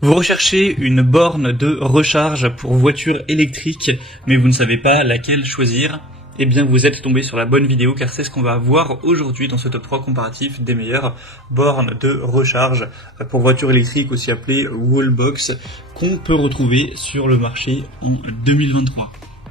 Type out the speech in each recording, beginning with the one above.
Vous recherchez une borne de recharge pour voiture électrique, mais vous ne savez pas laquelle choisir? Eh bien, vous êtes tombé sur la bonne vidéo car c'est ce qu'on va voir aujourd'hui dans ce top 3 comparatif des meilleures bornes de recharge pour voiture électrique, aussi appelée Wallbox, qu'on peut retrouver sur le marché en 2023.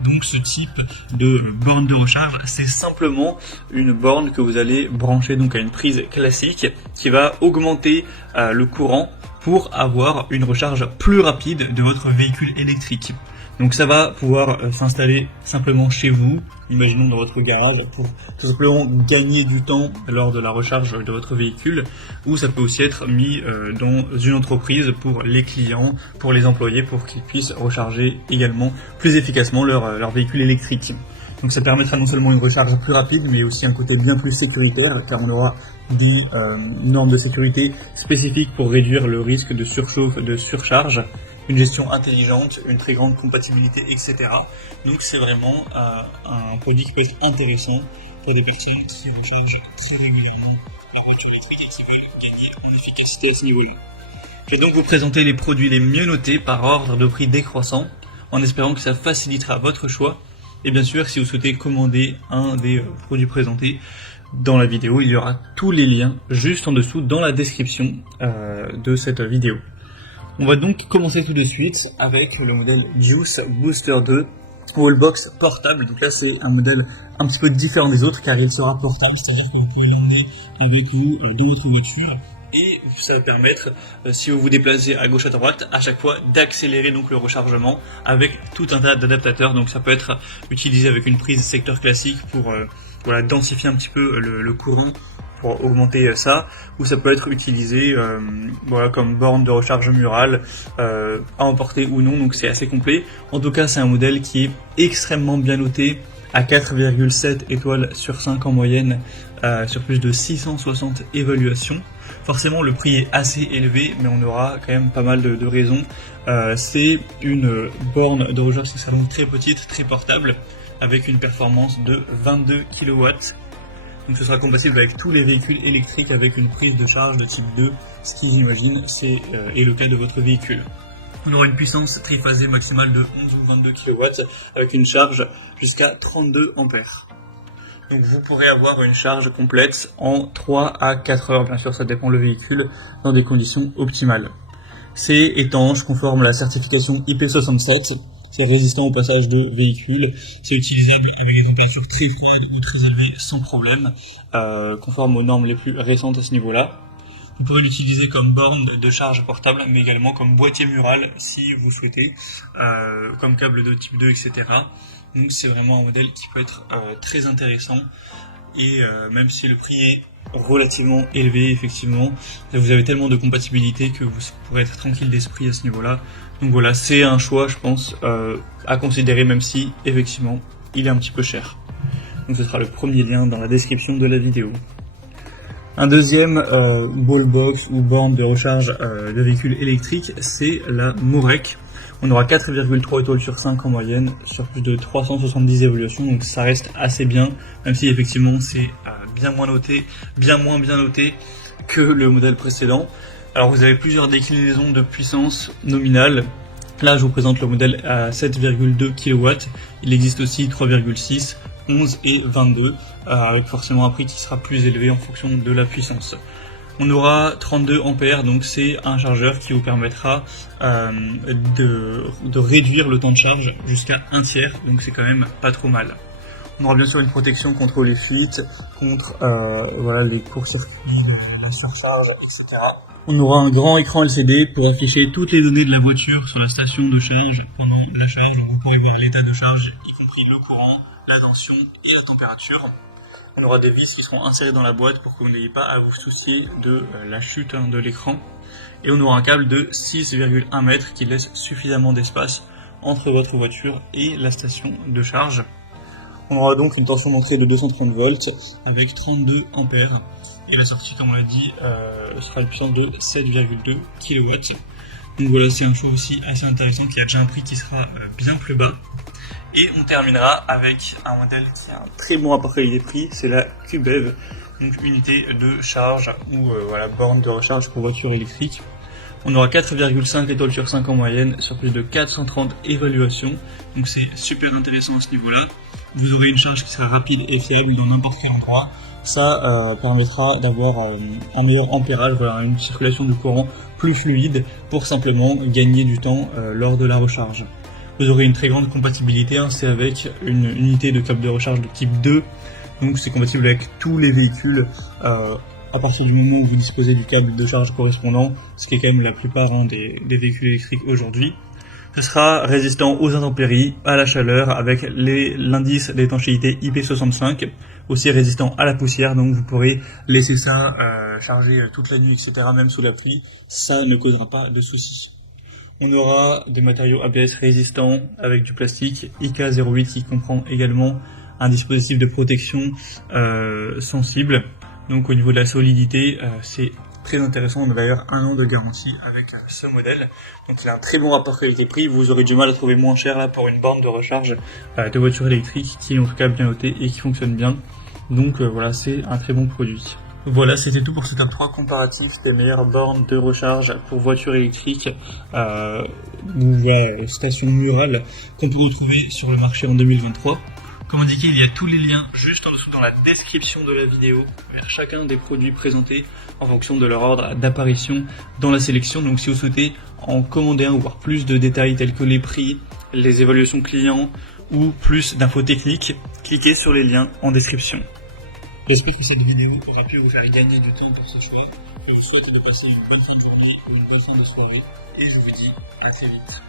Donc ce type de borne de recharge, c'est simplement une borne que vous allez brancher donc à une prise classique qui va augmenter le courant pour avoir une recharge plus rapide de votre véhicule électrique. Donc ça va pouvoir s'installer simplement chez vous, imaginons dans votre garage, pour tout simplement gagner du temps lors de la recharge de votre véhicule, ou ça peut aussi être mis dans une entreprise pour les clients, pour les employés, pour qu'ils puissent recharger également plus efficacement leur véhicule électrique. Donc ça permettra non seulement une recharge plus rapide, mais aussi un côté bien plus sécuritaire, car on aura des normes de sécurité spécifiques pour réduire le risque de surchauffe, de surcharge, une gestion intelligente, une très grande compatibilité, etc. Donc c'est vraiment un produit qui peut être intéressant pour des personnes qui rechargent très régulièrement leur voiture électrique et qui veulent gagner en efficacité à ce niveau-là. Je vais donc vous présenter les produits les mieux notés par ordre de prix décroissant, en espérant que ça facilitera votre choix. Et bien sûr, si vous souhaitez commander un des produits présentés dans la vidéo, il y aura tous les liens juste en dessous dans la description de cette vidéo. On va donc commencer tout de suite avec le modèle Juice Booster 2 Wallbox portable. Donc là c'est un modèle un petit peu différent des autres car il sera portable, c'est-à-dire que vous pourrez l'emmener avec vous dans votre voiture. Et ça va permettre, si vous vous déplacez à gauche à droite, à chaque fois d'accélérer donc le rechargement avec tout un tas d'adaptateurs. Donc ça peut être utilisé avec une prise secteur classique pour densifier un petit peu le courant, pour augmenter ça, ou ça peut être utilisé comme borne de recharge murale, à emporter ou non, donc c'est assez complet. En tout cas c'est un modèle qui est extrêmement bien noté, à 4,7 étoiles sur 5 en moyenne, sur plus de 660 évaluations. Forcément le prix est assez élevé, mais on aura quand même pas mal de raisons. C'est une borne de recharge qui sera donc très petite, très portable, avec une performance de 22 kW. Donc ce sera compatible avec tous les véhicules électriques avec une prise de charge de type 2, ce qui j'imagine est le cas de votre véhicule. On aura une puissance triphasée maximale de 11 ou 22 kW avec une charge jusqu'à 32 ampères. Donc vous pourrez avoir une charge complète en 3 à 4 heures, bien sûr ça dépend le véhicule, dans des conditions optimales. C'est étanche, conforme à la certification IP67, c'est résistant au passage de véhicules, c'est utilisable avec des températures très froides ou très élevées sans problème, conforme aux normes les plus récentes à ce niveau-là. Vous pourrez l'utiliser comme borne de charge portable, mais également comme boîtier mural si vous souhaitez, comme câble de type 2, etc. Donc c'est vraiment un modèle qui peut être très intéressant, et même si le prix est relativement élevé, effectivement, vous avez tellement de compatibilité que vous pourrez être tranquille d'esprit à ce niveau-là. Donc voilà, c'est un choix, je pense, à considérer, même si, effectivement, il est un petit peu cher. Donc ce sera le premier lien dans la description de la vidéo. Un deuxième wallbox ou borne de recharge de véhicules électriques, c'est la Morek. On aura 4,3 étoiles sur 5 en moyenne, sur plus de 370 évaluations, donc ça reste assez bien, même si effectivement c'est bien moins bien noté que le modèle précédent. Alors vous avez plusieurs déclinaisons de puissance nominale. Là je vous présente le modèle à 7,2 kW, il existe aussi 3,6, 11 et 22, avec forcément un prix qui sera plus élevé en fonction de la puissance. On aura 32 ampères, donc c'est un chargeur qui vous permettra de réduire le temps de charge jusqu'à un tiers, donc c'est quand même pas trop mal. On aura bien sûr une protection contre les fuites, contre les courts-circuits, la surcharge, etc. On aura un grand écran LCD pour afficher toutes les données de la voiture sur la station de charge pendant la charge, donc vous pourrez voir l'état de charge, y compris le courant, la tension et la température. On aura des vis qui seront insérées dans la boîte pour que vous n'ayez pas à vous soucier de la chute de l'écran. Et on aura un câble de 6,1 mètres qui laisse suffisamment d'espace entre votre voiture et la station de charge. On aura donc une tension d'entrée de 230 volts avec 32 ampères. Et la sortie, comme on l'a dit, sera une puissance de 7,2 kW. Donc voilà, c'est un choix aussi assez intéressant qui a déjà un prix qui sera bien plus bas. Et on terminera avec un modèle qui a un très bon rapport qualité-prix, c'est la QBEV, donc unité de charge ou borne de recharge pour voiture électrique. On aura 4,5 étoiles sur 5 en moyenne sur plus de 430 évaluations. Donc c'est super intéressant à ce niveau-là. Vous aurez une charge qui sera rapide et fiable dans n'importe quel endroit. Ça permettra d'avoir un meilleur ampérage, voilà, une circulation du courant plus fluide pour simplement gagner du temps lors de la recharge. Vous aurez une très grande compatibilité, hein, c'est avec une unité de câble de recharge de type 2, donc c'est compatible avec tous les véhicules à partir du moment où vous disposez du câble de charge correspondant, ce qui est quand même la plupart des véhicules électriques aujourd'hui. Ce sera résistant aux intempéries, à la chaleur, avec l'indice d'étanchéité IP65, aussi résistant à la poussière, donc vous pourrez laisser ça charger toute la nuit, etc., même sous la pluie, ça ne causera pas de soucis. On aura des matériaux ABS résistants avec du plastique IK08 qui comprend également un dispositif de protection sensible. Donc au niveau de la solidité, c'est très intéressant. On a d'ailleurs 1 an de garantie avec ce modèle. Donc il a un très bon rapport qualité-prix. Vous aurez du mal à trouver moins cher là pour une borne de recharge de voiture électrique qui est en tout cas bien notée et qui fonctionne bien. Donc voilà, c'est un très bon produit. Voilà, c'était tout pour ce top 3 comparatif des meilleures bornes de recharge pour voitures électriques ou stations murales qu'on peut retrouver sur le marché en 2023. Comme indiqué, il y a tous les liens juste en dessous dans la description de la vidéo vers chacun des produits présentés en fonction de leur ordre d'apparition dans la sélection. Donc si vous souhaitez en commander un ou voir plus de détails tels que les prix, les évaluations clients ou plus d'infos techniques, cliquez sur les liens en description. J'espère que cette vidéo aura pu vous faire gagner du temps pour ce choix. Je vous souhaite de passer une bonne fin de journée ou une bonne fin de soirée et je vous dis à très vite.